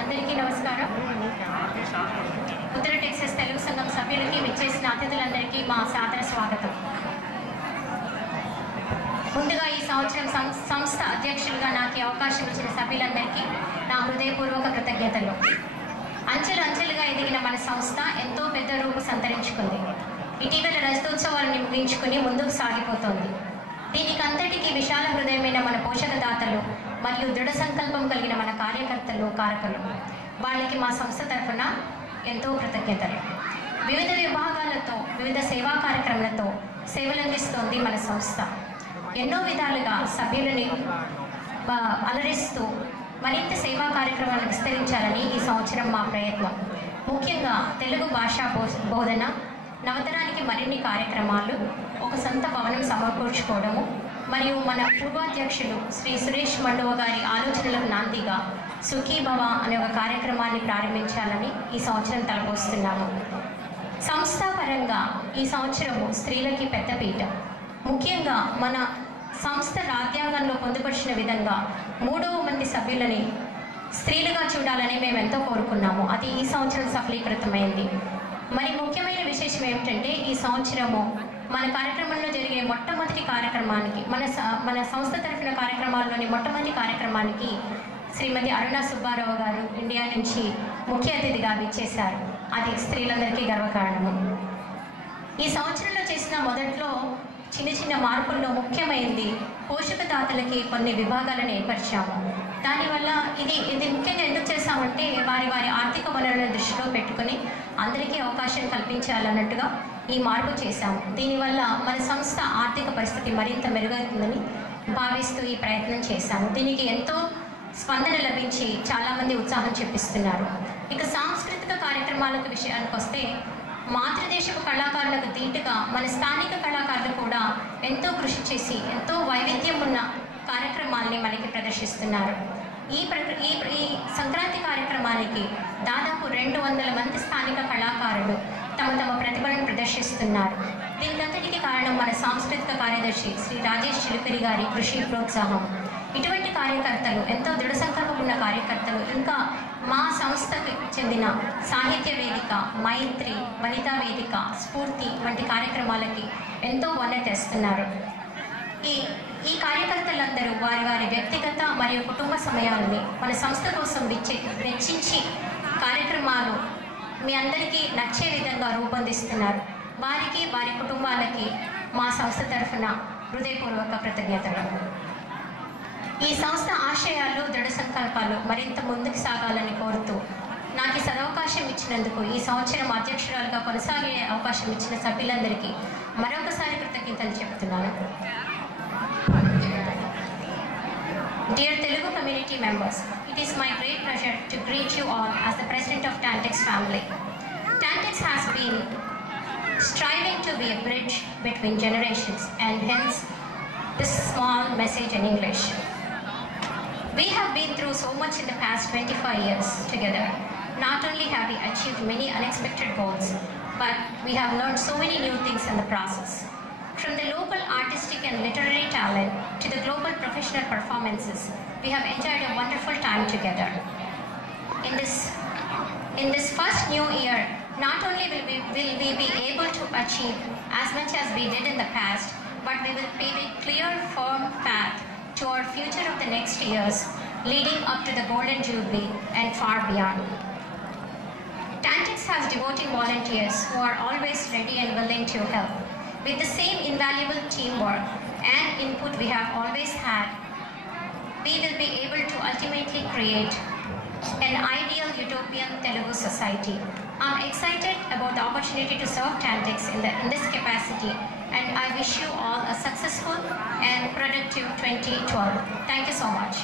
అందరికీ నమస్కారం. ఉత్తర టెక్సస్ తెలుగు సంఘం సభ్యులకి విచ్చేసిన అతిథులందరికీ మా సాదర స్వాగతం. ముందుగా ఈ సంవత్సరం సంస్థ అధ్యక్షులుగా నాకు అవకాశం ఇచ్చిన సభ్యులందరికీ నా హృదయపూర్వక కృతజ్ఞతలు. అంచెలుగా ఎదిగిన మన సంస్థ ఎంతో పెద్ద రూపు సంతరించుకుంది. ఇటీవల రజతోత్సవాలను ముగించుకుని ముందుకు సాగిపోతోంది. దీనికంతటికీ విశాల హృదయమైన మన పోషకదాతలు మరియు దృఢ సంకల్పం కలిగిన మన కార్యకర్తలు కారకులు, వాళ్ళకి మా సంస్థ తరఫున ఎంతో కృతజ్ఞతలు. వివిధ విభాగాలతో వివిధ సేవా కార్యక్రమాలతో సేవలందిస్తోంది మన సంస్థ. ఎన్నో విధాలుగా సభ్యులని అలరిస్తూ మరింత సేవా కార్యక్రమాలను విస్తరించాలని ఈ సంవత్సరం మా ప్రయత్నం. ముఖ్యంగా తెలుగు భాషా బోధన, నవతరానికి మరిన్ని కార్యక్రమాలు, ఒక సొంత భవనం సమకూర్చుకోవడము మరియు మన పూర్వాధ్యక్షులు శ్రీ సురేష్ మండువ గారి ఆలోచనలకు నాందిగా సుఖీభవ అనే ఒక కార్యక్రమాన్ని ప్రారంభించాలని ఈ సంవత్సరం తలపోస్తున్నాము. సంస్థాపరంగా ఈ సంవత్సరము స్త్రీలకి పెద్దపీట. ముఖ్యంగా మన సంస్థ రాజ్యాంగంలో పొందుపరిచిన విధంగా 3వ మంది సభ్యులని స్త్రీలుగా చూడాలని మేము ఎంతో కోరుకున్నాము. అది ఈ సంవత్సరం సఫలీకృతమైంది. మరి ముఖ్యమైన విశేషం ఏమిటంటే, ఈ సంవత్సరము మన కార్యక్రమంలో జరిగే మొట్టమొదటి కార్యక్రమానికి, మన సంస్థ తరఫున కార్యక్రమాల్లోని మొట్టమొదటి కార్యక్రమానికి శ్రీమతి అరుణ సుబ్బారావు గారు ఇండియా నుంచి ముఖ్య అతిథిగా విచ్చేశారు. అది స్త్రీలందరికీ గర్వకారణము. ఈ సంవత్సరంలో చేసిన మొదట్లో చిన్న మార్పుల్లో ముఖ్యమైనది పోషకదాతలకి కొన్ని విభాగాలను ఏర్పరిచాము. దానివల్ల ఇది ముఖ్యంగా ఎందుకు చేశామంటే, వారి ఆర్థిక వనరులను దృష్టిలో పెట్టుకుని అందరికీ అవకాశం కల్పించాలన్నట్టుగా ఈ మార్పు చేశాము. దీనివల్ల మన సంస్థ ఆర్థిక పరిస్థితి మరింత మెరుగవుతుందని భావిస్తూ ఈ ప్రయత్నం చేశాము. దీనికి ఎంతో స్పందన లభించి చాలామంది ఉత్సాహం చూపిస్తున్నారు. ఇక సాంస్కృతిక కార్యక్రమాలకు విషయానికి వస్తే, మాతృదేశపు కళాకారులకు దీటుగా మన స్థానిక కళాకారులు కూడా ఎంతో కృషి చేసి ఎంతో వైవిధ్యం ఉన్న కార్యక్రమాల్ని మనకి ప్రదర్శిస్తున్నారు. ఈ సంక్రాంతి కార్యక్రమానికి దాదాపు 200 మంది స్థానిక కళాకారులు తమ ప్రతిభను ప్రదర్శిస్తున్నారు. దీనికంతటికీ కారణం మన సాంస్కృతిక కార్యదర్శి శ్రీ రాజేష్ చిలుకరి గారి కృషి, ప్రోత్సాహం. ఇటువంటి కార్యకర్తలు, ఎంతో దృఢ సంకల్పం ఉన్న కార్యకర్తలు ఇంకా మా సంస్థకు చెందిన సాహిత్య వేదిక, మైత్రి, వనితా వేదిక, స్ఫూర్తి వంటి కార్యక్రమాలకి ఎంతో వన్నె తెస్తున్నారు. ఈ కార్యకర్తలందరూ వారి వ్యక్తిగత మరియు కుటుంబ సమయాన్ని మన సంస్థ కోసం వెచ్చించి కార్యక్రమాలు మీ అందరికీ నచ్చే విధంగా రూపొందిస్తున్నారు. వారికి, వారి కుటుంబాలకి మా సంస్థ తరఫున హృదయపూర్వక కృతజ్ఞతలు. ఈ సంస్థ ఆశయాలు, దృఢ సంకల్పాలు మరింత ముందుకు సాగాలని కోరుతూ నాకు ఈ సదవకాశం ఇచ్చినందుకు, ఈ సంవత్సరం అధ్యక్షురాలుగా కొనసాగే అవకాశం ఇచ్చిన సభ్యులందరికీ మరొకసారి కృతజ్ఞతలు చెప్తున్నాను. Dear Telugu community members, it is my great pleasure to greet you all as the president of Tantex family. Tantex has been striving to be a bridge between generations, and hence this small message in English. We have been through so much in the past 25 years together. Not only have we achieved many unexpected goals, but we have learned so many new things in the process. From the local artistic and literary talent to the global professional performances, we have enjoyed a wonderful time together. In this first new year, not only will we be able to achieve as much as we did in the past, but we will pave a clear, firm path to our future of the next years, leading up to the Golden Jubilee and far beyond. Tantex has devoted volunteers who are always ready and willing to help. With the same invaluable teamwork and input we have always had, we will be able to ultimately create an ideal utopian Telugu society. I'm excited about the opportunity to serve Tantex in this capacity, and I wish you all a successful and productive 2012. Thank you so much.